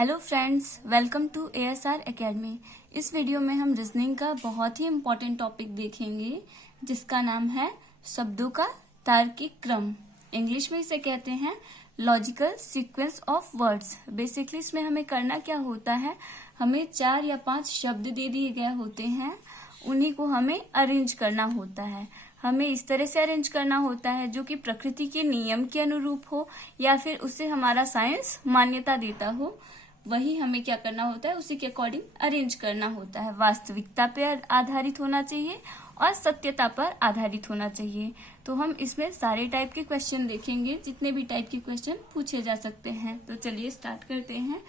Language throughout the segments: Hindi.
Hello friends, welcome to ASR academy. इस वीडियो में हम रीजनिंग का बहुत ही इम्पोर्टेंट टॉपिक देखेंगे जिसका नाम है शब्दों का तार्किक क्रम। इंग्लिश में इसे कहते हैं logical sequence of words. Basically इसमें हमें करना क्या होता है, हमें 4 या 5 शब्द दे दिए गए होते हैं, उन्हीं को हमें अरेंज करना होता है। हमें इस तरह से अरेंज करना होता है जो कि प्रकृति के नियम के अनुरूप हो या फिर उससे हमारा साइंस मान्यता देता हो, वही हमें क्या करना होता है, उसी के अकॉर्डिंग अरेंज करना होता है। वास्तविकता पर आधारित होना चाहिए और सत्यता पर आधारित होना चाहिए। तो हम इसमें सारे टाइप के क्वेश्चन देखेंगे, जितने भी टाइप के क्वेश्चन पूछे जा सकते हैं। तो चलिए स्टार्ट करते हैं,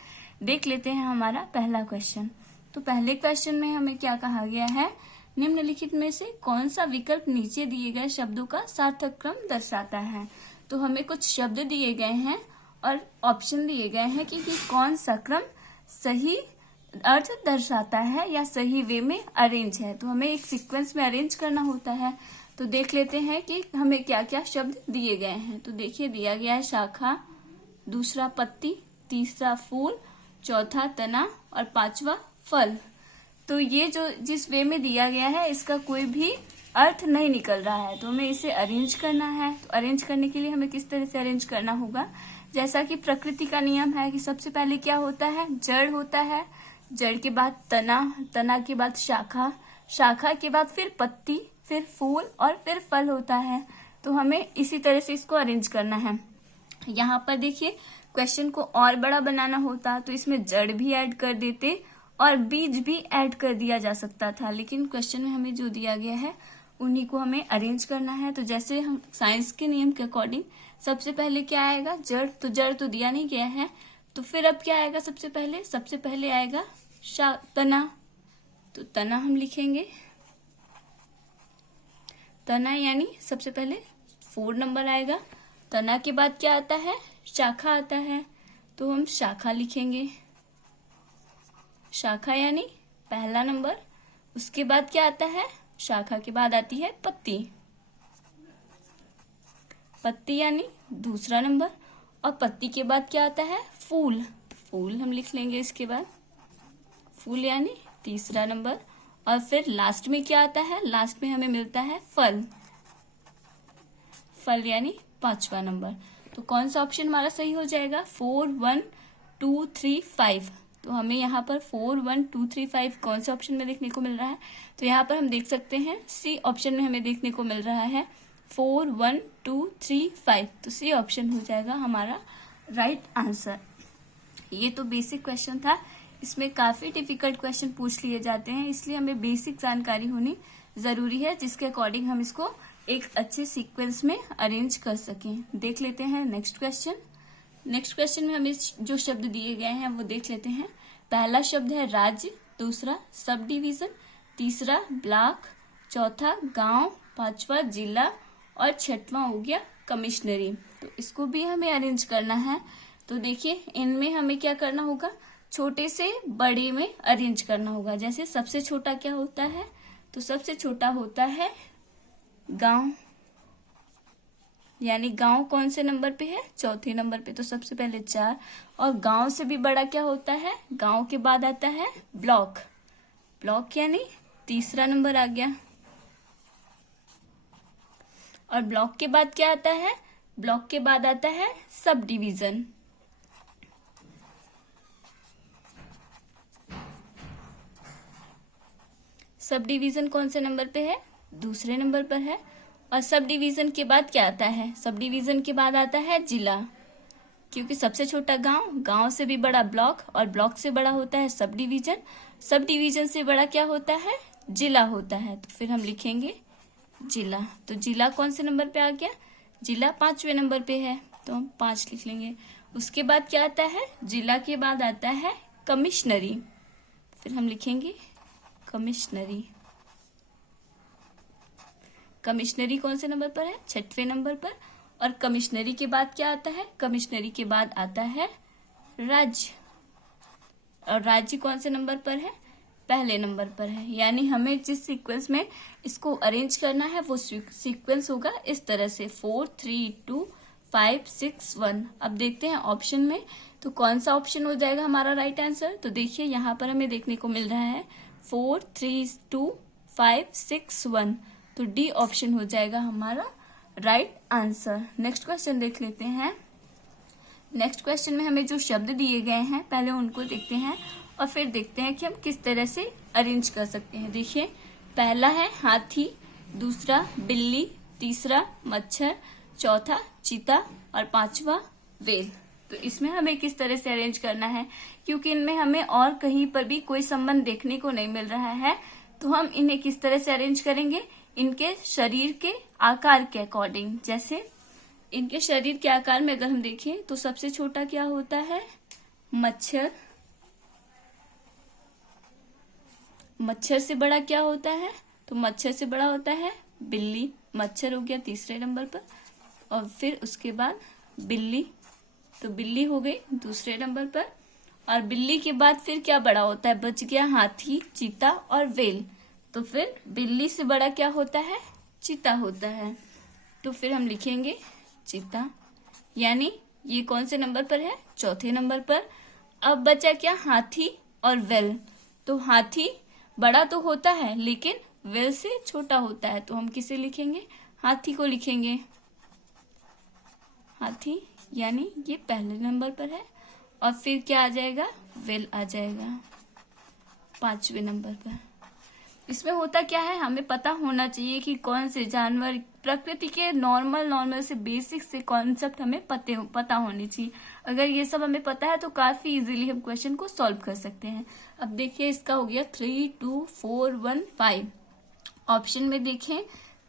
देख लेते हैं हमारा पहला क्वेश्चन। तो पहले क्वेश्चन में हमें क्या कहा गया है, निम्नलिखित में से कौन सा विकल्प नीचे दिए गए शब्दों का सार्थक क्रम दर्शाता है। तो हमें कुछ शब्द दिए गए हैं और ऑप्शन दिए गए हैं कि कौन सा क्रम सही अर्थ दर्शाता है या सही वे में अरेंज है। तो हमें एक सीक्वेंस में अरेंज करना होता है। तो देख लेते हैं कि हमें क्या क्या शब्द दिए गए हैं। तो देखिए, दिया गया है शाखा, दूसरा पत्ती, तीसरा फूल, चौथा तना और पांचवा फल। तो ये जो जिस वे में दिया गया है इसका कोई भी अर्थ नहीं निकल रहा है, तो हमें इसे अरेंज करना है। तो अरेंज करने के लिए हमें किस तरह से अरेंज करना होगा, जैसा कि प्रकृति का नियम है कि सबसे पहले क्या होता है, जड़ होता है, जड़ के बाद तना, तना के बाद शाखा, शाखा के बाद फिर पत्ती, फिर फूल और फिर फल होता है। तो हमें इसी तरह से इसको अरेंज करना है। यहाँ पर देखिए, क्वेश्चन को और बड़ा बनाना होता तो इसमें जड़ भी ऐड कर देते और बीज भी ऐड कर दिया जा सकता था, लेकिन क्वेश्चन में हमें जो दिया गया है उन्हीं को हमें अरेंज करना है। तो जैसे हम साइंस के नियम के अकॉर्डिंग सबसे पहले क्या आएगा, जड़। तो जड़ तो दिया नहीं गया है, तो फिर अब क्या आएगा, सबसे पहले आएगा तना। तो तना हम लिखेंगे, तना यानी सबसे पहले 4 नंबर आएगा। तना के बाद क्या आता है, शाखा आता है, तो हम शाखा लिखेंगे, शाखा यानी पहला नंबर। उसके बाद क्या आता है, शाखा के बाद आती है पत्ती, पत्ती यानी दूसरा नंबर। और पत्ती के बाद क्या आता है, फूल, फूल हम लिख लेंगे इसके बाद, फूल यानी तीसरा नंबर। और फिर लास्ट में क्या आता है, लास्ट में हमें मिलता है फल, फल यानी 5वां नंबर। तो कौन सा ऑप्शन हमारा सही हो जाएगा, 4 1 2 3 5। तो हमें यहाँ पर 4 1 2 3 5 कौन से ऑप्शन में देखने को मिल रहा है, तो यहाँ पर हम देख सकते हैं सी ऑप्शन में हमें देखने को मिल रहा है 4 1 2 3 5। तो सी ऑप्शन हो जाएगा हमारा राइट आंसर। ये तो बेसिक क्वेश्चन था, इसमें काफी डिफिकल्ट क्वेश्चन पूछ लिए जाते हैं, इसलिए हमें बेसिक जानकारी होनी जरूरी है, जिसके अकॉर्डिंग हम इसको एक अच्छे सीक्वेंस में अरेंज कर सकें। देख लेते हैं नेक्स्ट क्वेश्चन। नेक्स्ट क्वेश्चन में हमें जो शब्द दिए गए हैं वो देख लेते हैं। पहला शब्द है राज्य, दूसरा सब डिवीजन, तीसरा ब्लॉक, चौथा गांव, पांचवा जिला और छठवां हो गया कमिश्नरी। तो इसको भी हमें अरेंज करना है। तो देखिए, इनमें हमें क्या करना होगा, छोटे से बड़े में अरेंज करना होगा। जैसे सबसे छोटा क्या होता है, तो सबसे छोटा होता है गांव, यानी गांव कौन से नंबर पे है, चौथे नंबर पे। तो सबसे पहले 4। और गांव से भी बड़ा क्या होता है, गांव के बाद आता है ब्लॉक, ब्लॉक यानी तीसरा नंबर आ गया। और ब्लॉक के बाद क्या आता है, ब्लॉक के बाद आता है सब डिवीजन। सब डिवीजन कौन से नंबर पे है, दूसरे नंबर पर है। और सब डिवीजन के बाद क्या आता है, सब डिवीजन के बाद आता है जिला, क्योंकि सबसे छोटा गांव, गांव से भी बड़ा ब्लॉक और ब्लॉक से बड़ा होता है सब डिवीजन, सब डिवीजन से बड़ा क्या होता है, जिला होता है। तो फिर हम लिखेंगे जिला। तो जिला कौन से नंबर पे आ गया, जिला 5वें नंबर पे है, तो हम 5 लिख लेंगे। उसके बाद क्या आता है, जिला के बाद आता है कमिश्नरी, फिर हम लिखेंगे कमिश्नरी। कमिश्नरी कौन से नंबर पर है, 6वें नंबर पर। और कमिश्नरी के बाद क्या आता है, कमिश्नरी के बाद आता है राज्य। और राज्य कौन से नंबर पर है, पहले नंबर पर है। यानी हमें जिस सीक्वेंस में इसको अरेंज करना है वो सीक्वेंस होगा इस तरह से 4 3 2 5 6 1। अब देखते हैं ऑप्शन में तो कौन सा ऑप्शन हो जाएगा हमारा राइट आंसर? तो देखिए यहाँ पर हमें देखने को मिल रहा है 4 3 2 5 6 1। तो डी ऑप्शन हो जाएगा हमारा राइट आंसर। नेक्स्ट क्वेश्चन देख लेते हैं। नेक्स्ट क्वेश्चन में हमें जो शब्द दिए गए हैं पहले उनको देखते हैं और फिर देखते हैं कि हम किस तरह से अरेंज कर सकते हैं। देखिए पहला है हाथी, दूसरा बिल्ली, तीसरा मच्छर, चौथा चीता और पांचवा व्हेल। तो इसमें हमें किस तरह से अरेंज करना है, क्योंकि इनमें हमें और कहीं पर भी कोई संबंध देखने को नहीं मिल रहा है, तो हम इन्हें किस तरह से अरेंज करेंगे? इनके शरीर के आकार के अकॉर्डिंग। जैसे इनके शरीर के आकार में अगर हम देखें तो सबसे छोटा क्या होता है? मच्छर। मच्छर से बड़ा क्या होता है? तो मच्छर से बड़ा होता है बिल्ली। मच्छर हो गया तीसरे नंबर पर, और फिर उसके बाद बिल्ली, तो बिल्ली हो गई दूसरे नंबर पर, और बिल्ली के बाद फिर क्या बड़ा होता है? बच गया हाथी, चीता और व्हेल। तो फिर बिल्ली से बड़ा क्या होता है? चीता होता है। तो फिर हम लिखेंगे चीता, यानी ये कौन से नंबर पर है? चौथे नंबर पर। अब बचा क्या? हाथी और व्हेल। तो हाथी बड़ा तो होता है लेकिन व्हेल से छोटा होता है, तो हम किसे लिखेंगे? हाथी को लिखेंगे। हाथी यानी ये पहले नंबर पर है, और फिर क्या आ जाएगा? व्हेल आ जाएगा पांचवें नंबर पर। इसमें होता क्या है, हमें पता होना चाहिए कि कौन से जानवर, प्रकृति के नॉर्मल से बेसिक से कॉन्सेप्ट हमें पता होने चाहिए। अगर ये सब हमें पता है तो काफी इजीली हम क्वेश्चन को सॉल्व कर सकते हैं। अब देखिए इसका हो गया 3 2 4 1 5। ऑप्शन में देखें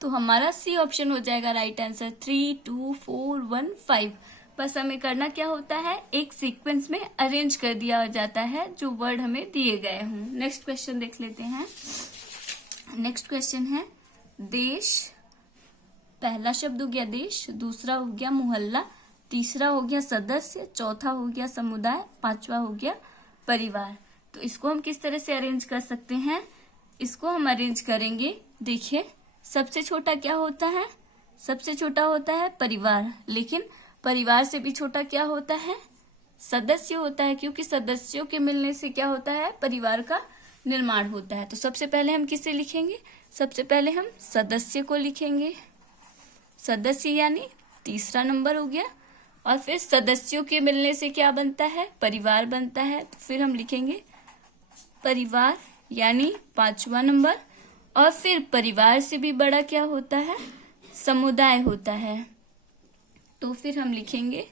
तो हमारा सी ऑप्शन हो जाएगा राइट आंसर, 3 2 4 1 5। बस हमें करना क्या होता है? एक सीक्वेंस में अरेंज कर दिया जाता है जो वर्ड हमें दिए गए हों। नेक्स्ट क्वेश्चन देख लेते हैं। नेक्स्ट क्वेश्चन है देश। पहला शब्द हो गया देश, दूसरा हो गया मोहल्ला, तीसरा हो गया सदस्य, चौथा हो गया समुदाय, पांचवा हो गया परिवार। तो इसको हम किस तरह से अरेंज कर सकते हैं? इसको हम अरेंज करेंगे। देखिए सबसे छोटा क्या होता है? सबसे छोटा होता है परिवार, लेकिन परिवार से भी छोटा क्या होता है? सदस्य होता है, क्योंकि सदस्यों के मिलने से क्या होता है? परिवार का निर्माण होता है। तो सबसे पहले हम किसे लिखेंगे? सबसे पहले हम सदस्य को लिखेंगे। सदस्य यानी तीसरा नंबर हो गया, और फिर सदस्यों के मिलने से क्या बनता है? परिवार बनता है। तो फिर हम लिखेंगे परिवार यानी पांचवा नंबर, और फिर परिवार से भी बड़ा क्या होता है? समुदाय होता है। तो फिर हम लिखेंगे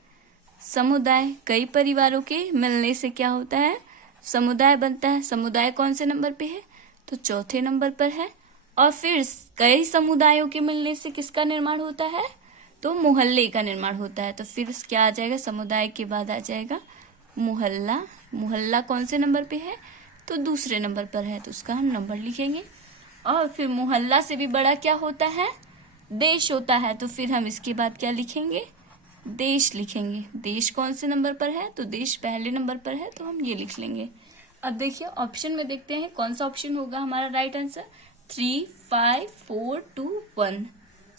समुदाय। कई परिवारों के मिलने से क्या होता है? समुदाय बनता है। समुदाय कौन से नंबर पे है? तो चौथे नंबर पर है। और फिर कई समुदायों के मिलने से किसका निर्माण होता है? तो मोहल्ले का निर्माण होता है। तो फिर क्या आ जाएगा? समुदाय के बाद आ जाएगा मोहल्ला। मोहल्ला कौन से नंबर पे है? तो दूसरे नंबर पर है, तो उसका हम नंबर लिखेंगे। और फिर मोहल्ला से भी बड़ा क्या होता है? देश होता है। तो फिर हम इसके बाद क्या लिखेंगे? देश लिखेंगे। देश कौन से नंबर पर है? तो देश पहले नंबर पर है, तो हम ये लिख लेंगे। अब देखिए ऑप्शन में देखते हैं कौन सा ऑप्शन होगा हमारा राइट आंसर। 3 5 4 2 1।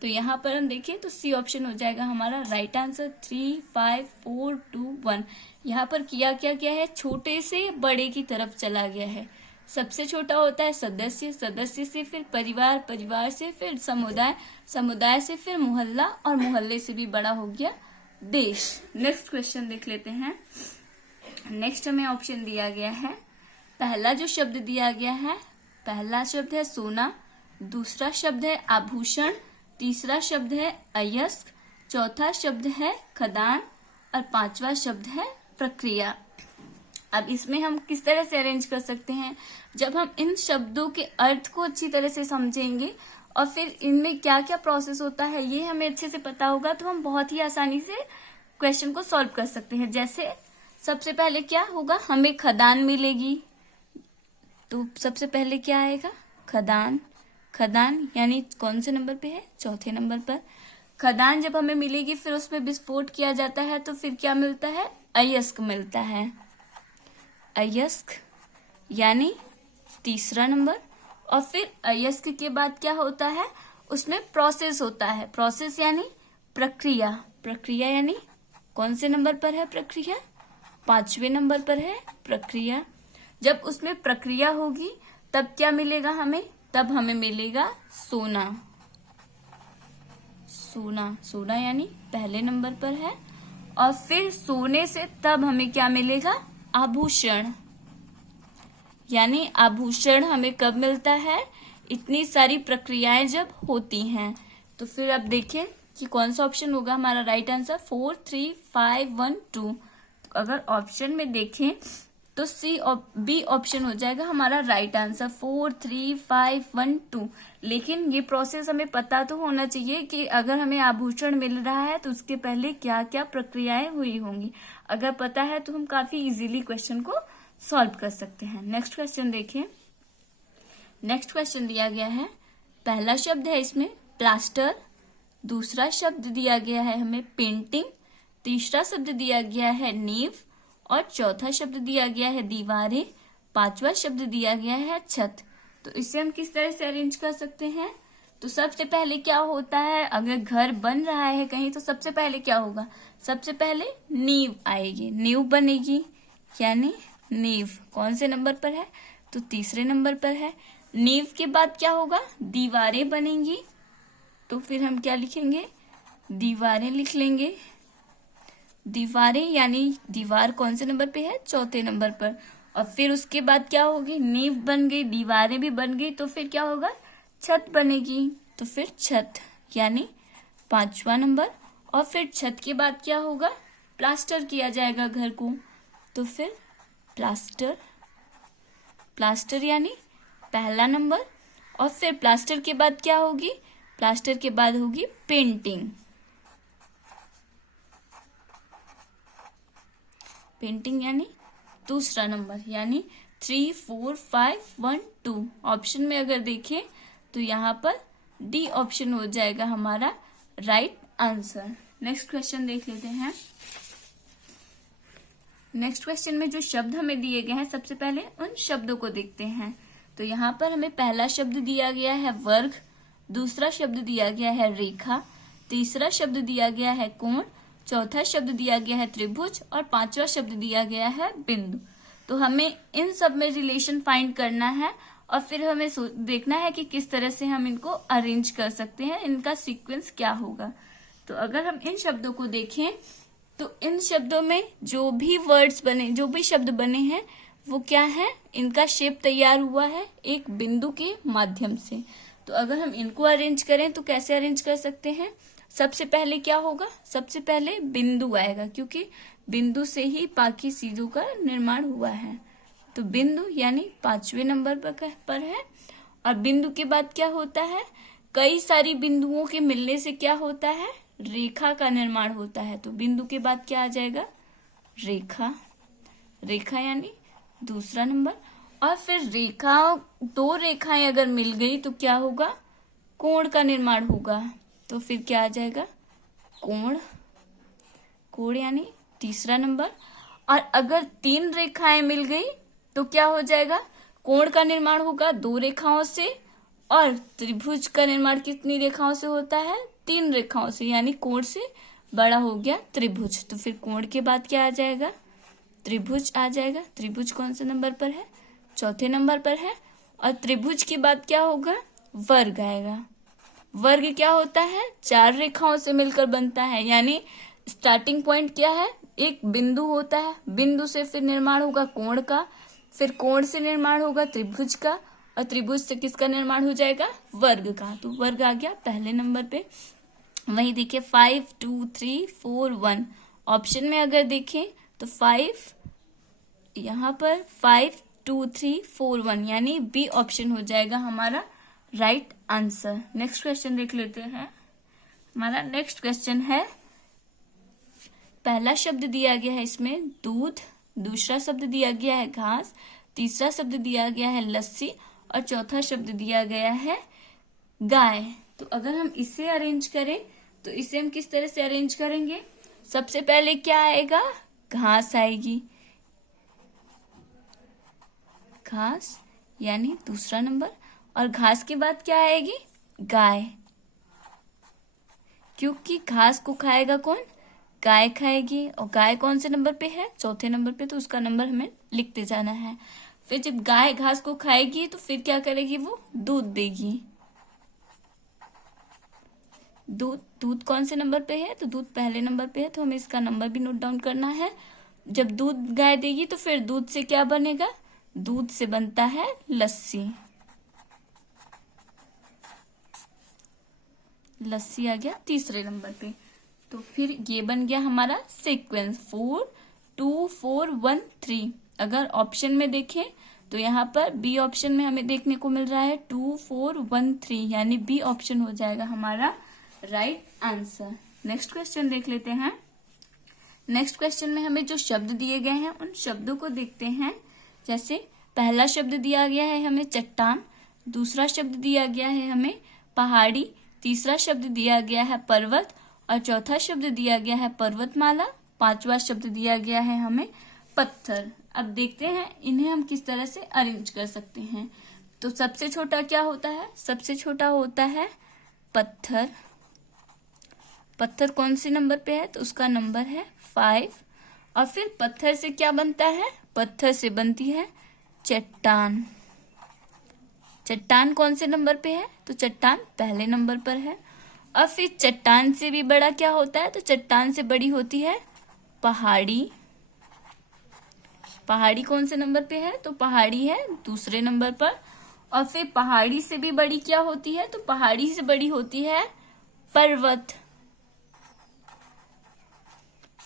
तो यहाँ पर हम देखें तो सी ऑप्शन हो जाएगा हमारा राइट आंसर, 3 5 4 2 1। यहाँ पर किया क्या गया है? छोटे से बड़े की तरफ चला गया है। सबसे छोटा होता है सदस्य, सदस्य से फिर परिवार, परिवार से फिर समुदाय, समुदाय से फिर मोहल्ला, और मोहल्ले से भी बड़ा हो गया देश। नेक्स्ट क्वेश्चन देख लेते हैं। नेक्स्ट हमें ऑप्शन दिया गया है। पहला जो शब्द दिया गया है, पहला शब्द है सोना, दूसरा शब्द है आभूषण, तीसरा शब्द है अयस्क, चौथा शब्द है खदान, और पांचवा शब्द है प्रक्रिया। अब इसमें हम किस तरह से अरेंज कर सकते हैं? जब हम इन शब्दों के अर्थ को अच्छी तरह से समझेंगे और फिर इनमें क्या क्या प्रोसेस होता है ये हमें अच्छे से पता होगा, तो हम बहुत ही आसानी से क्वेश्चन को सॉल्व कर सकते हैं। जैसे सबसे पहले क्या होगा? हमें खदान मिलेगी, तो सबसे पहले क्या आएगा? खदान। खदान यानी कौन से नंबर पे है? चौथे नंबर पर। खदान जब हमें मिलेगी फिर उसमें विस्फोट किया जाता है, तो फिर क्या मिलता है? अयस्क मिलता है। अयस्क यानी तीसरा नंबर। और फिर अयस्क के बाद क्या होता है? उसमें प्रोसेस होता है। प्रोसेस यानी प्रक्रिया। प्रक्रिया यानी कौन से नंबर पर है प्रक्रिया? 5वें नंबर पर है प्रक्रिया। जब उसमें प्रक्रिया होगी तब क्या मिलेगा हमें? तब हमें मिलेगा सोना। सोना, सोना यानी पहले नंबर पर है। और फिर सोने से तब हमें क्या मिलेगा? आभूषण। यानी आभूषण हमें कब मिलता है? इतनी सारी प्रक्रियाएं जब होती हैं। तो फिर अब देखें कि कौन सा ऑप्शन होगा हमारा राइट आंसर। 4 3 5 1 2। तो अगर ऑप्शन में देखें तो सी और बी ऑप्शन हो जाएगा हमारा राइट आंसर, 4 3 5 1 2। लेकिन ये प्रोसेस हमें पता तो होना चाहिए कि अगर हमें आभूषण मिल रहा है तो उसके पहले क्या क्या प्रक्रियाएं हुई होंगी। अगर पता है तो हम काफी इजीली क्वेश्चन को सॉल्व कर सकते हैं। नेक्स्ट क्वेश्चन देखें। नेक्स्ट क्वेश्चन दिया गया है, पहला शब्द है इसमें प्लास्टर, दूसरा शब्द दिया गया है हमें पेंटिंग, तीसरा शब्द दिया गया है नींव और चौथा शब्द दिया गया है दीवारें, पांचवा शब्द दिया गया है छत। तो इसे हम किस तरह से अरेंज कर सकते हैं? तो सबसे पहले क्या होता है, अगर घर बन रहा है कहीं तो सबसे पहले क्या होगा? सबसे पहले नींव आएगी, नींव बनेगी। यानी नींव कौन से नंबर पर है? तो तीसरे नंबर पर है। नींव के बाद क्या होगा? दीवारें बनेंगी। तो फिर हम क्या लिखेंगे? दीवारें लिख लेंगे। दीवारें यानी दीवार कौन से नंबर पे है? चौथे नंबर पर। और फिर उसके बाद क्या होगी? नींव बन गई, दीवारें भी बन गई, तो फिर क्या होगा? छत बनेगी। तो फिर छत यानी पांचवा नंबर। और फिर छत के बाद क्या होगा? प्लास्टर किया जाएगा घर को। तो फिर प्लास्टर, प्लास्टर यानी पहला नंबर। और फिर प्लास्टर के बाद क्या होगी? प्लास्टर के बाद होगी पेंटिंग। पेंटिंग यानी दूसरा नंबर, यानी 3 4 5 1 2। ऑप्शन में अगर देखें तो यहाँ पर डी ऑप्शन हो जाएगा हमारा राइट आंसर। नेक्स्ट क्वेश्चन देख लेते हैं। नेक्स्ट क्वेश्चन में जो शब्द हमें दिए गए हैं सबसे पहले उन शब्दों को देखते हैं। तो यहाँ पर हमें पहला शब्द दिया गया है वर्ग, दूसरा शब्द दिया गया है रेखा, तीसरा शब्द दिया गया है कोण, चौथा शब्द दिया गया है त्रिभुज और पांचवा शब्द दिया गया है बिंदु। तो हमें इन सब में रिलेशन फाइंड करना है और फिर हमें देखना है कि किस तरह से हम इनको अरेंज कर सकते हैं, इनका सीक्वेंस क्या होगा। तो अगर हम इन शब्दों को देखें तो इन शब्दों में जो भी वर्ड्स बने, जो भी शब्द बने हैं वो क्या है? इनका शेप तैयार हुआ है एक बिंदु के माध्यम से। तो अगर हम इनको अरेंज करें तो कैसे अरेंज कर सकते हैं? सबसे पहले क्या होगा? सबसे पहले बिंदु आएगा, क्योंकि बिंदु से ही बाकी चीजों का निर्माण हुआ है। तो बिंदु यानी पांचवें नंबर पर है। और बिंदु के बाद क्या होता है? कई सारी बिंदुओं के मिलने से क्या होता है? रेखा का निर्माण होता है। तो बिंदु के बाद क्या आ जाएगा? रेखा। रेखा यानी दूसरा नंबर। और फिर रेखा, दो रेखाएं अगर मिल गई तो क्या होगा? कोण का निर्माण होगा। तो फिर क्या आ जाएगा? कोण। कोण यानी तीसरा नंबर। और अगर तीन रेखाएं मिल गई तो क्या हो जाएगा? कोण का निर्माण होगा दो रेखाओं से। और त्रिभुज का निर्माण कितनी रेखाओं से होता है? तीन रेखाओं से, यानी कोण से बड़ा हो गया त्रिभुज। तो फिर कोण के बाद क्या आ जाएगा? त्रिभुज आ जाएगा। त्रिभुज कौन से नंबर पर है? चौथे नंबर पर है। और त्रिभुज के बाद क्या होगा? वर्ग आएगा। वर्ग क्या होता है? चार रेखाओं से मिलकर बनता है। यानी स्टार्टिंग पॉइंट क्या है? एक बिंदु होता है, बिंदु से फिर निर्माण होगा कोण का, फिर कोण से निर्माण होगा त्रिभुज का, और त्रिभुज से किसका निर्माण हो जाएगा? वर्ग का। तो वर्ग आ गया पहले नंबर पे। वही देखिए 5 2 3 4 1। ऑप्शन में अगर देखें तो 5, यहाँ पर 5 2 3 4 1, यानी बी ऑप्शन हो जाएगा हमारा राइट आंसर। नेक्स्ट क्वेश्चन देख लेते हैं। हमारा नेक्स्ट क्वेश्चन है, पहला शब्द दिया गया है इसमें दूध, दूसरा शब्द दिया गया है घास, तीसरा शब्द दिया गया है लस्सी और चौथा शब्द दिया गया है गाय। तो अगर हम इसे अरेंज करें तो इसे हम किस तरह से अरेंज करेंगे? सबसे पहले क्या आएगा? घास आएगी। घास यानी दूसरा नंबर। और घास के बाद क्या आएगी? गाय, क्योंकि घास को खाएगा कौन? गाय खाएगी, और गाय कौन से नंबर पे है? चौथे नंबर पे, तो उसका नंबर हमें लिखते जाना है। फिर जब गाय घास को खाएगी तो फिर क्या करेगी? वो दूध देगी। दूध कौन से नंबर पे है? तो दूध पहले नंबर पे है, तो हमें इसका नंबर भी नोट डाउन करना है। जब दूध गाय देगी तो फिर दूध से क्या बनेगा? दूध से बनता है लस्सी। लस्सी आ गया तीसरे नंबर पे। तो फिर ये बन गया हमारा सीक्वेंस 4 2 4 1 3। अगर ऑप्शन में देखें तो यहाँ पर बी ऑप्शन में हमें देखने को मिल रहा है 2 4 1 3, यानी बी ऑप्शन हो जाएगा हमारा राइट आंसर। नेक्स्ट क्वेश्चन देख लेते हैं। नेक्स्ट क्वेश्चन में हमें जो शब्द दिए गए हैं उन शब्दों को देखते हैं। जैसे पहला शब्द दिया गया है हमें चट्टान, दूसरा शब्द दिया गया है हमें पहाड़ी, तीसरा शब्द दिया गया है पर्वत, और चौथा शब्द दिया गया है पर्वतमाला, पांचवा शब्द दिया गया है हमें पत्थर। अब देखते हैं इन्हें हम किस तरह से अरेंज कर सकते हैं। तो सबसे छोटा क्या होता है? सबसे छोटा होता है पत्थर। पत्थर कौन से नंबर पे है? तो उसका नंबर है 5। और फिर पत्थर से क्या बनता है? पत्थर से बनती है चट्टान। चट्टान कौन से नंबर पे है? तो चट्टान पहले नंबर पर है। और फिर चट्टान से भी बड़ा क्या होता है? तो चट्टान से बड़ी होती है पहाड़ी। पहाड़ी कौन से नंबर पे है? तो पहाड़ी है दूसरे नंबर पर। और फिर पहाड़ी से भी बड़ी क्या होती है? तो पहाड़ी से बड़ी होती है पर्वत।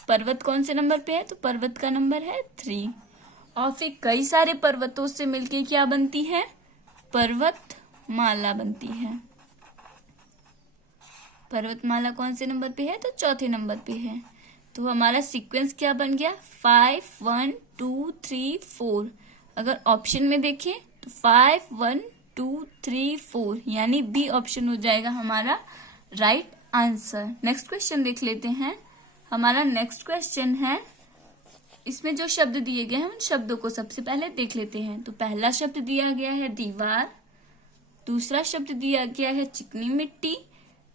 पर्वत कौन से नंबर पे है? तो पर्वत का नंबर है 3। और फिर कई सारे पर्वतों से मिलके क्या बनती है? पर्वतमाला बनती है। पर्वतमाला कौन से नंबर पे है? तो चौथे नंबर पे है। तो हमारा सीक्वेंस क्या बन गया? 5 1 2 3 4। अगर ऑप्शन में देखें तो 5 1 2 3 4, यानी बी ऑप्शन हो जाएगा हमारा राइट आंसर। नेक्स्ट क्वेश्चन देख लेते हैं। हमारा नेक्स्ट क्वेश्चन है, इसमें जो शब्द दिए गए हैं उन शब्दों को सबसे पहले देख लेते हैं। तो पहला शब्द दिया गया है दीवार, दूसरा शब्द दिया गया है चिकनी मिट्टी,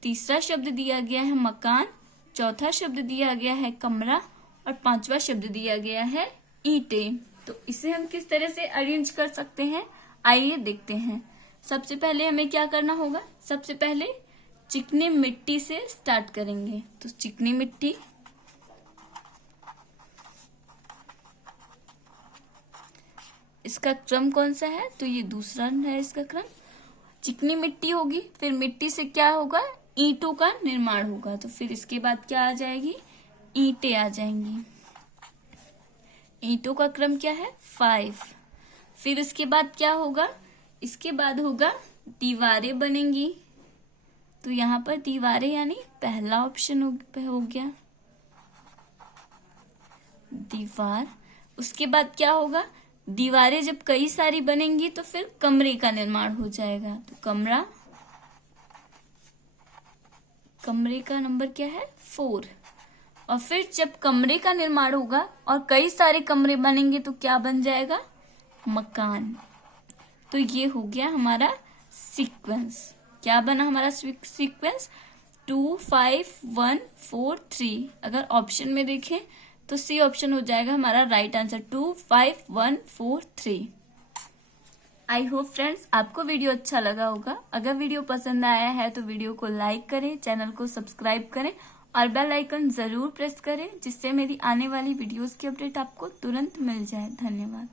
तीसरा शब्द दिया गया है मकान, चौथा शब्द दिया गया है कमरा, और पांचवा शब्द दिया गया है ईंटें। तो इसे हम किस तरह से अरेंज कर सकते हैं, आइए देखते हैं। सबसे पहले हमें क्या करना होगा? सबसे पहले चिकनी मिट्टी से स्टार्ट करेंगे। तो चिकनी मिट्टी, इसका क्रम कौन सा है? तो ये दूसरा है इसका क्रम। चिकनी मिट्टी होगी, फिर मिट्टी से क्या होगा? ईंटों का निर्माण होगा। तो फिर इसके बाद क्या आ जाएगी? ईंटें आ जाएंगी। ईंटों का क्रम क्या है? 5। फिर इसके बाद क्या होगा? इसके बाद होगा दीवारें बनेंगी। तो यहाँ पर दीवारें यानी पहला ऑप्शन हो गया दीवार। उसके बाद क्या होगा? दीवारें जब कई सारी बनेंगी तो फिर कमरे का निर्माण हो जाएगा। तो कमरा, कमरे का नंबर क्या है? 4। और फिर जब कमरे का निर्माण होगा और कई सारे कमरे बनेंगे तो क्या बन जाएगा? मकान। तो ये हो गया हमारा सीक्वेंस। क्या बना हमारा सीक्वेंस? 2 5 1 4 3। अगर ऑप्शन में देखें तो सी ऑप्शन हो जाएगा हमारा right answer, 2 5 1 4 3। I hope friends आपको वीडियो अच्छा लगा होगा। अगर वीडियो पसंद आया है तो वीडियो को लाइक करें, चैनल को सब्सक्राइब करें और बेल आइकन जरूर प्रेस करें, जिससे मेरी आने वाली वीडियोस की अपडेट आपको तुरंत मिल जाए। धन्यवाद।